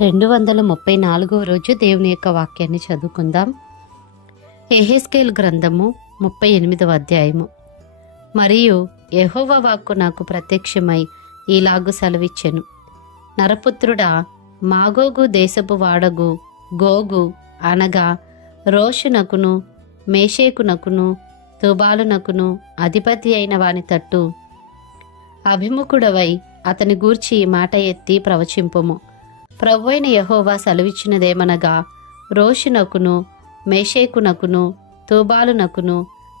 రెండు వందల ముప్పై నాలుగవ రోజు దేవుని యొక్క వాక్యాన్ని చదువుకుందాం. ఎహెస్కేల్ గ్రంథము ముప్పై ఎనిమిదవ అధ్యాయము. మరియు యహోవ వాక్కు నాకు ప్రత్యక్షమై ఈలాగు సెలవిచ్చెను. నరపుత్రుడా మాగోగు దేశపు వాడగు గోగు అనగా రోషునకును మేషేకునకును తుబాలునకును అధిపతి అయిన వాని తట్టు. అభిముఖుడవై అతని గూర్చి మాట ఎత్తి ప్రవచింపము. ప్రవ్వైన యహోవా సెలవిచ్చినదేమనగా రోషునకును మేషేకునకును తూబాలునకును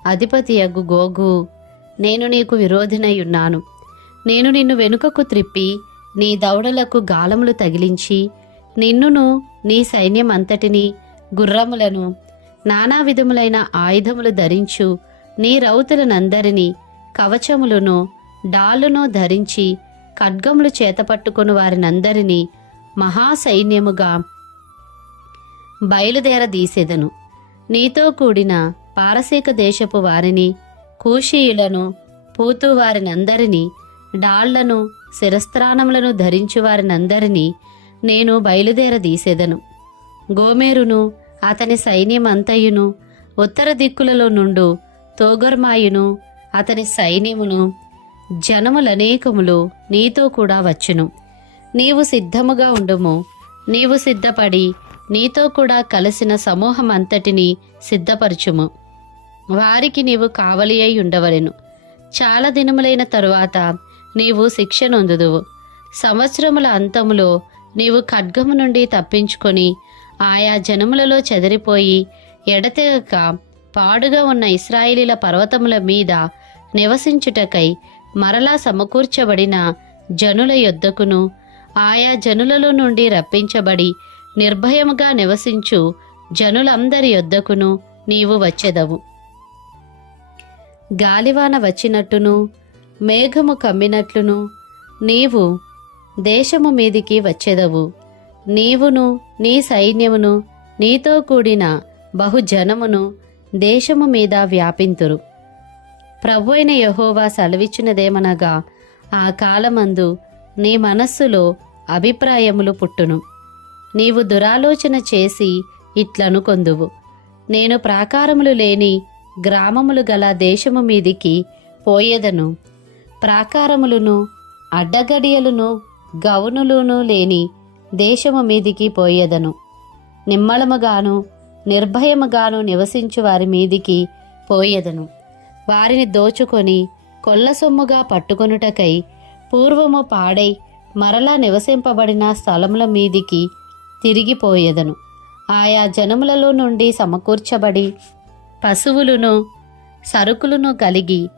అధిపతియగు గోగు నేను నీకు విరోధినై ఉన్నాను నేను నిన్ను వెనుకకు త్రిప్పి నీ దౌడలకు గాలములు తగిలించి నిన్నును నీ సైన్యం అంతటిని గుర్రములను నానా విధములైన ఆయుధములు ధరించు నీ రౌతులనందరినీ కవచములను డాలును ధరించి ఖడ్గములు చేతపట్టుకుని వారినందరినీ మహాసైన్యముగా బయలుదేరదీసెదను నీతో కూడిన పారసీక దేశపు వారిని కూషీయులను పూతువారినందరినీ డాళ్ళను శిరస్త్రాణములను ధరించువారినందరినీ నేను బయలుదేరదీసెదను గోమేరును అతని సైన్యమంతయును ఉత్తర దిక్కులలో నుండు తోగర్మాయును అతని సైన్యమును జనములనేకములు నీతో కూడా వచ్చును. నీవు సిద్ధముగా ఉండుము. నీవు సిద్ధపడి నీతో కూడా కలిసిన సమూహం అంతటిని సిద్ధపరచుము. వారికి నీవు కావలి అయి ఉండవలెను. చాలా దినములైన తరువాత నీవు శిక్ష నొందుదువు. సంవత్సరముల అంతములో నీవు ఖడ్గము నుండి తప్పించుకొని ఆయా జనములలో చెదిరిపోయి ఎడతెగక పాడుగా ఉన్న ఇస్రాయిలీల పర్వతముల మీద నివసించుటకై మరలా సమకూర్చబడిన జనుల యొద్దకును ఆయా జనులలో నుండి రప్పించబడి నిర్భయముగా నివసించు జనులందరి యొద్దకును నీవు వచ్చెదవు. గాలివాన వచ్చినట్టును మేఘము కమ్మినట్లును నీవు దేశము మీదికి వచ్చెదవు. నీవును నీ సైన్యమును నీతో కూడిన బహుజనమును దేశము మీద వ్యాపింతురు. ప్రభు అయిన యహోవా సెలవిచ్చినదేమనగా ఆ కాలమందు నీ మనస్సులో అభిప్రాయములు పుట్టును. నీవు దురాలోచన చేసి ఇట్లను కొందువు. నేను ప్రాకారములు లేని గ్రామములు గల దేశము మీదికి పోయేదను. ప్రాకారములను అడ్డగడియలును గౌనులును లేని దేశము మీదికి పోయేదను. నిమ్మలముగాను నిర్భయముగాను నివసించు వారి మీదికి పోయేదను. వారిని దోచుకొని కొల్ల సొమ్ముగా పట్టుకొనుటకై పూర్వము పాడై మరలా నివసింపబడిన స్థలముల మీదికి తిరిగిపోయేదను. ఆయా జనములలో నుండి సమకూర్చబడి పశువులను సరుకులను కలిగి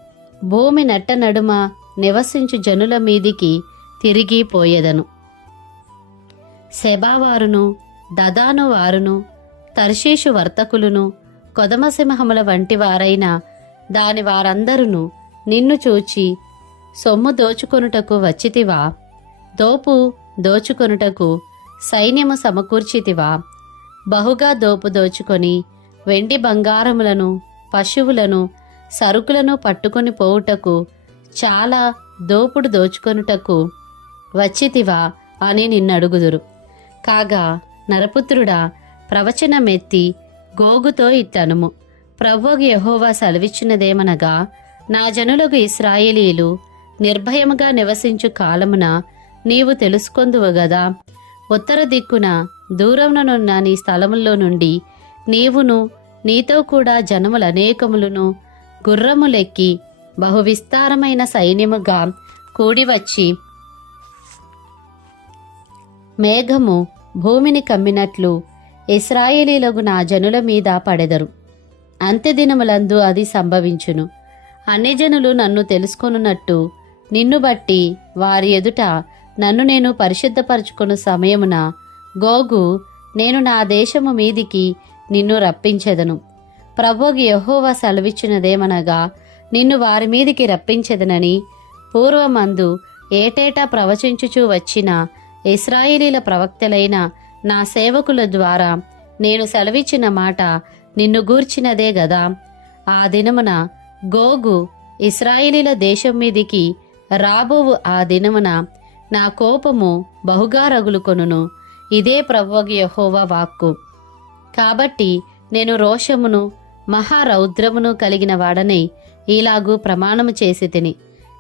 భూమి నట్ట నడుమ నివసించు జనుల మీదికి తిరిగి పోయేదను శబావారును దదాను వారును తర్షీషు వర్తకులను కొదమసింహముల వంటి వారైన దాని వారందరును నిన్ను చూచి సొమ్ము దోచుకొనుటకు వచ్చితివా? దోపు దోచుకొనుటకు సైన్యము సమకూర్చితివా? బహుగా దోపు దోచుకొని వెండి బంగారములను పశువులను సరుకులను పట్టుకొని పోవుటకు చాలా దోపుడు దోచుకొనుటకు వచ్చితివా అని నిన్నడుగుదురు. కాగా నరపుత్రుడా ప్రవచనమెత్తి గోగుతో ఇట్టనుము. ప్రవ్వగు యహోవా సెలవిచ్చినదేమనగా నా జనులకు ఇస్రాయేలీలు నిర్భయముగా నివసించు కాలమున నీవు తెలుసుకొందువు గదా. ఉత్తర దిక్కున దూరముననున్న నీ స్థలములో నుండి నీవును నీతో కూడా జనములనేకములను గుర్రములెక్కి బహు విస్తారమైన సైన్యముగా కూడివచ్చి మేఘము భూమిని కమ్మినట్లు ఇస్రాయేలీలకు నా జనుల మీద పడెదరు. అంత్యదినములందు అది సంభవించును. అన్ని జనులు నన్ను తెలుసుకొనున్నట్టు నిన్ను బట్టి వారి ఎదుట నన్ను నేను పరిశుద్ధపరచుకున్న సమయమున గోగు నేను నా దేశము మీదికి నిన్ను రప్పించెదను. ప్రభుకి యహోవా సెలవిచ్చినదేమనగా నిన్ను వారి మీదికి రప్పించెదనని పూర్వమందు ఏటేటా ప్రవచించుచూ వచ్చిన ఇస్రాయిలీల ప్రవక్తలైన నా సేవకుల ద్వారా నేను సెలవిచ్చిన మాట నిన్ను గూర్చినదే గదా. ఆ దినమున గోగు ఇస్రాయిలీల దేశం మీదికి రాబోవు ఆ దినమున నా కోపము బహుగా రగులుకొనును. ఇదే ప్రభువగు యహోవా వాక్కు. కాబట్టి నేను రోషమును మహారౌద్రమును కలిగిన వాడనై ఇలాగూ ప్రమాణము చేసి తిని.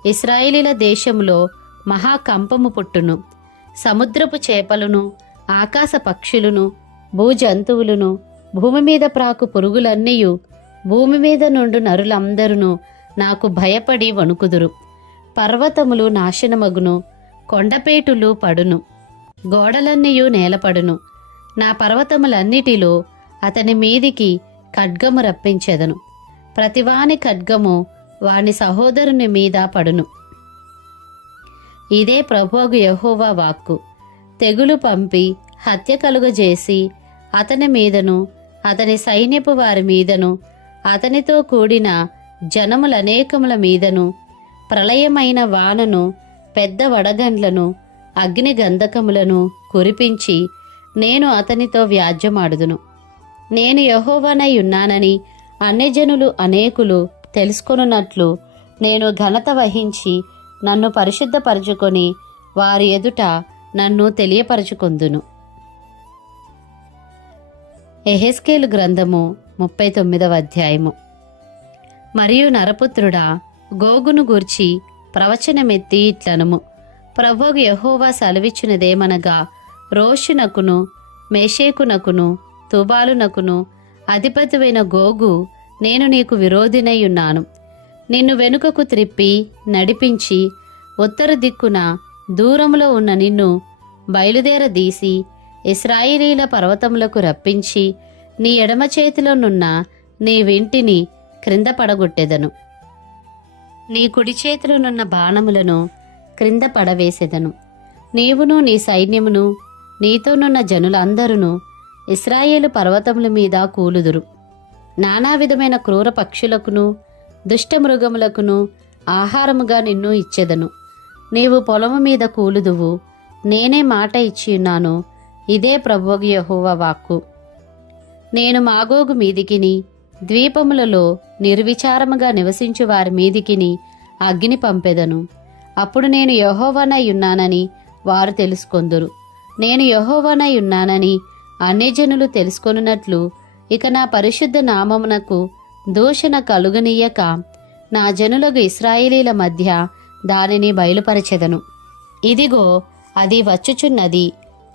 ఇస్రాయేలీల దేశములో మహాకంపము పుట్టును. సముద్రపు చేపలను ఆకాశ పక్షులను భూజంతువులను భూమి మీద ప్రాకు పురుగులన్నీయు భూమి మీద నుండు నరులందరూ నాకు భయపడి వణుకుదురు. పర్వతములు నాశనమగును. కొండపేటులు పడును. గోడలన్నీయు నేలపడును. నా పర్వతములన్నిటిలో అతని మీదికి ఖడ్గము రప్పించెదను. ప్రతివాని ఖడ్గము వాని సహోదరుని మీద పడును. ఇదే ప్రభోగు యహోవా వాక్కు. తెగులు పంపి హత్య కలుగజేసి అతని మీదను అతని సైన్యపు వారి మీదను అతనితో కూడిన జనములనేకముల మీదను ప్రళయమైన వానను పెద్ద వడగండ్లను అగ్ని గంధకములను కురిపించి నేను అతనితో వ్యాజ్యమాడుదును. నేను యహోవనై ఉన్నానని అన్యజనులు అనేకులు తెలుసుకొనున్నట్లు నేను ఘనత వహించి నన్ను పరిశుద్ధపరచుకొని వారి ఎదుట నన్ను తెలియపరచుకొందును. ఎహెస్కేలు గ్రంథము ముప్పై తొమ్మిదవ అధ్యాయము. మరియు నరపుత్రుడా గోగును గూర్చి ప్రవచనమెత్తి ఇట్లనము. ప్రభువు యహోవా సెలవిచ్చినదేమనగా రోషునకును మేషేకునకును తుబాలునకును అధిపతివైన గోగు నేను నీకు విరోధినై ఉన్నాను నిన్ను వెనుకకు త్రిప్పి నడిపించి ఉత్తర దిక్కున దూరంలో ఉన్న నిన్ను బయలుదేరదీసి ఇస్రాయిలీల పర్వతములకు రప్పించి నీ ఎడమ చేతిలోనున్న నీ వింటిని క్రింద పడగొట్టెదను. నీ కుడి చేతిలోనున్న బాణములను క్రింద పడవేసెదను. నీవును నీ సైన్యమును నీతోనున్న జనులందరూ ఇస్రాయేలు పర్వతముల మీద కూలుదురు. నానా విధమైన క్రూర పక్షులకును దుష్టమృగములకును ఆహారముగా నిన్ను ఇచ్చెదను. నీవు పొలము మీద కూలుదువు. నేనే మాట ఇచ్చి ఉన్నాను ఇదే ప్రభువగు యహోవ వాక్కు. నేను మాగోగు మీదికిని ద్వీపములలో నిర్విచారముగా నివసించు వారి మీదికిని అగ్ని పంపెదను. అప్పుడు నేను యహోవనై ఉన్నానని వారు తెలుసుకొందురు. నేను యహోవనై ఉన్నానని అన్యజనులు తెలుసుకొనున్నట్లు ఇక నా పరిశుద్ధ నామమునకు దూషణ కలుగనీయక నా జనులకు ఇస్రాయేలీల మధ్య దానిని బయలుపరచెదను. ఇదిగో అది వచ్చుచున్నది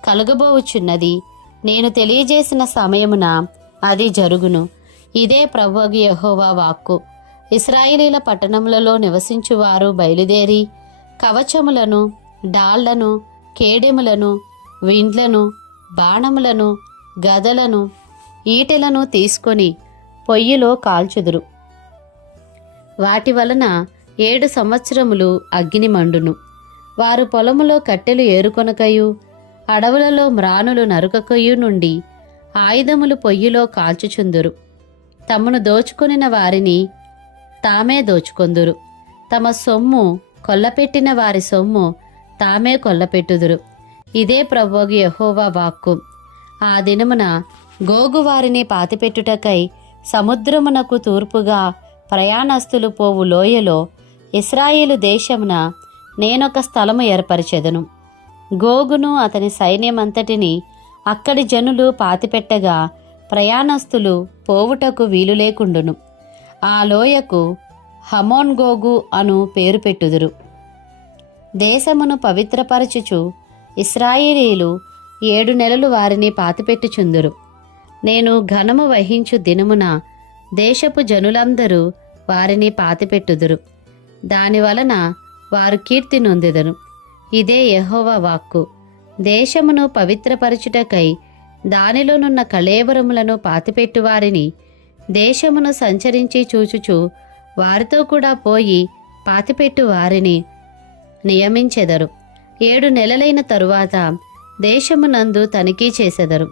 కలుగబోవుచున్నది. నేను తెలియజేసిన సమయమున అది జరుగును. ఇదే ప్రభువగు యహోవా వాక్కు. ఇస్రాయిలీల పట్టణములలో నివసించువారు బయలుదేరి కవచములను డాళ్ళను కేడెములను విండ్లను బాణములను గదలను ఈటెలను తీసుకొని పొయ్యిలో కాల్చుదురు. వాటి వలన ఏడు సంవత్సరములు అగ్ని మండును. వారు పొలములో కట్టెలు ఏరుకొనకయు అడవులలో మ్రానులు నరుకకయు నుండి ఆయుధములు పొయ్యిలో కాల్చుచుందురు. తమను దోచుకొనిన వారిని తామే దోచుకొందురు. తమ సొమ్ము కొల్లపెట్టిన వారి సొమ్ము తామే కొల్లపెట్టుదురు. ఇదే ప్రభోగి యహోవా వాక్కు. ఆ దినమున గోగు వారిని పాతిపెట్టుటకై సముద్రమునకు తూర్పుగా ప్రయాణస్తులు పోవు లోయలో ఇస్రాయేలు దేశమున నేనొక స్థలము ఏర్పరిచెదను. గోగును అతని సైన్యమంతటిని అక్కడి జనులు పాతిపెట్టగా ప్రయాణస్తులు పోవుటకు వీలు లేకుండును. ఆ లోయకు హమోన్ గోగు అను పేరు పెట్టుదురు. దేశమును పవిత్రపరచుచు ఇస్రాయేలీలు ఏడు నెలలు వారిని పాతిపెట్టుచుందురు. నేను ఘనము వహించు దినమున దేశపు జనులందరూ వారిని పాతిపెట్టుదురు. దానివలన వారు కీర్తి నొందెదరు. ఇదే యహోవ వాక్కు. దేశమును పవిత్రపరచుటకై దానిలోనున్న కళేబరములను పాతిపెట్టువారిని దేశమును సంచరించి చూచుచు వారితో కూడా పోయి పాతిపెట్టు వారిని నియమించెదరు. ఏడు నెలలైన తరువాత దేశమునందు తనిఖీ చేసెదరు.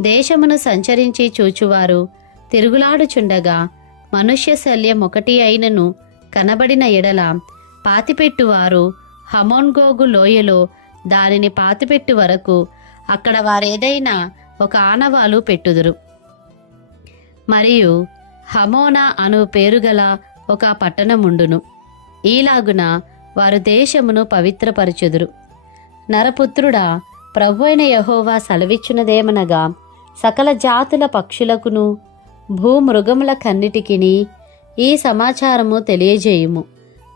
దేశమును సంచరించి చూచువారు తిరుగులాడుచుండగా మనుష్య శల్యం ఒకటి అయినను కనబడిన ఎడల పాతిపెట్టువారు హమోన్గోగు లోయలో దానిని పాతిపెట్టు వరకు అక్కడ వారేదైనా ఒక ఆనవాలు పెట్టుదురు. మరియు హమోనా అను పేరుగల ఒక పట్టణముండును. ఈలాగున వారు దేశమును పవిత్రపరచుదురు. నరపుత్రుడా ప్రభు అయిన యహోవా సెలవిచ్చునదేమనగా సకల జాతుల పక్షులకును భూమృగముల కన్నిటికిని ఈ సమాచారము తెలియజేయుము.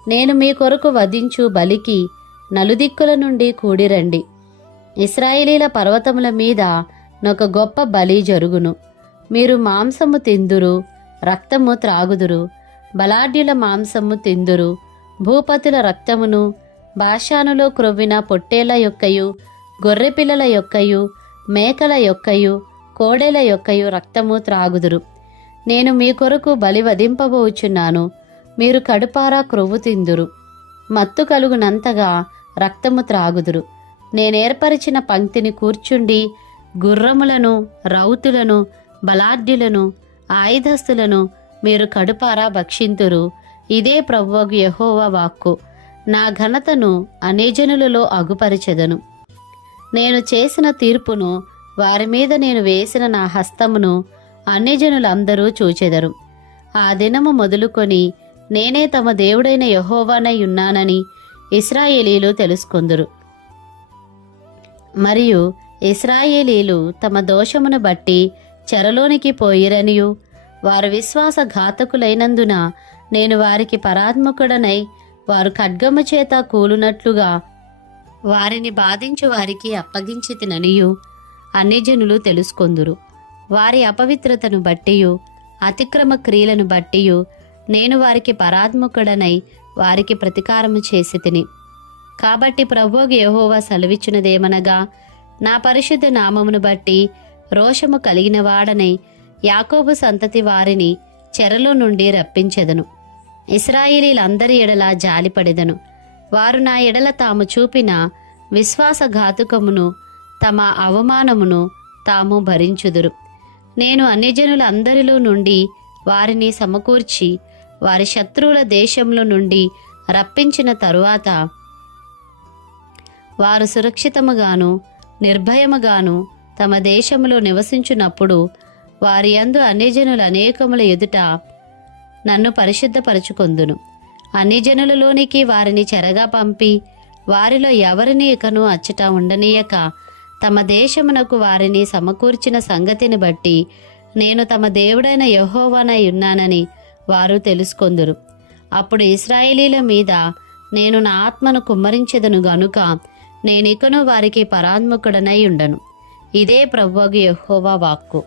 నేను మీ కొరకు వధించు బలికి నలుదిక్కుల నుండి కూడిరండి. ఇస్రాయేలీల పర్వతముల మీద నొక గొప్ప బలి జరుగును. మీరు మాంసము తిందురు రక్తము త్రాగుదురు బలాఢ్యుల మాంసము తిందురు భూపతుల రక్తమును భాషానులో క్రొవ్విన పొట్టేల యొక్కయు గొర్రెపిల్లల యొక్కయు మేకల యొక్కయు కోడెల యొక్కయు రక్తము త్రాగుదురు. నేను మీ కొరకు బలి వధింపబోచున్నాను మీరు కడుపారా క్రొవ్వు తిందురు. మత్తు కలుగునంతగా రక్తము త్రాగుదురు. నేనేర్పరిచిన పంక్తిని కూర్చుండి గుర్రములను రౌతులను బలాఢ్యులను ఆయుధస్తులను మీరు కడుపారా భక్షింతురు. ఇదే ప్రభువగు యహోవా వాక్కు. నా ఘనతను అనేజనులలో అగుపరిచెదను. నేను చేసిన తీర్పును వారి మీద నేను వేసిన నా హస్తమును అన్యజనులందరూ చూచెదరు. ఆ దినము మొదలుకొని నేనే తమ దేవుడైన యహోవానై ఉన్నానని ఇస్రాయేలీలు తెలుసుకొందురు. మరియు ఇస్రాయేలీలు తమ దోషమును బట్టి చెరలోనికి పోయిరనియు. వారు విశ్వాసఘాతకులైనందున నేను వారికి పరాత్మకుడనై వారు ఖడ్గము చేత కూలునట్లుగా వారిని బాధించు వారికి అప్పగించి తిననియు అన్ని జనులు తెలుసుకొందురు. వారి అపవిత్రతను బట్టియు అతిక్రమ క్రియలను బట్టియు నేను వారికి పరాత్మకుడనై వారికి ప్రతీకారము చేసి తిని కాబట్టి ప్రభోగి యహోవా సెలవిచ్చినదేమనగా నా పరిశుద్ధ నామమును బట్టి రోషము కలిగిన వాడనై యాకోబు సంతతి వారిని చెరలో నుండి రప్పించెదను. ఇస్రాయిలీలందరి ఎడల జాలిపడెదను. వారు నా ఎడల తాము చూపిన విశ్వాసఘాతుకమును తమ అవమానమును తాము భరించుదురు. నేను అన్యజనులందరిలో నుండి వారిని సమకూర్చి వారి శత్రువుల దేశంలో నుండి రప్పించిన తరువాత వారు సురక్షితముగాను నిర్భయముగాను తమ దేశములో నివసించున్నప్పుడు వారి యందు అన్యజనులు అనేకముల ఎదుట నన్ను పరిశుద్ధపరచుకొందును. అన్ని జనులలోనికి వారిని చెరగా పంపి వారిలో ఎవరిని ఇకను అచ్చట ఉండనీయక తమ దేశమునకు వారిని సమకూర్చిన సంగతిని బట్టి నేను తమ దేవుడైన యహోవానై ఉన్నానని వారు తెలుసుకొందురు. అప్పుడు ఇస్రాయేలీల మీద నేను నా ఆత్మను కుమ్మరించెదను గనుక నేనికను వారికి పరాన్ముఖుడనై ఉండను. ఇదే ప్రభువగు యెహోవా వాక్కు.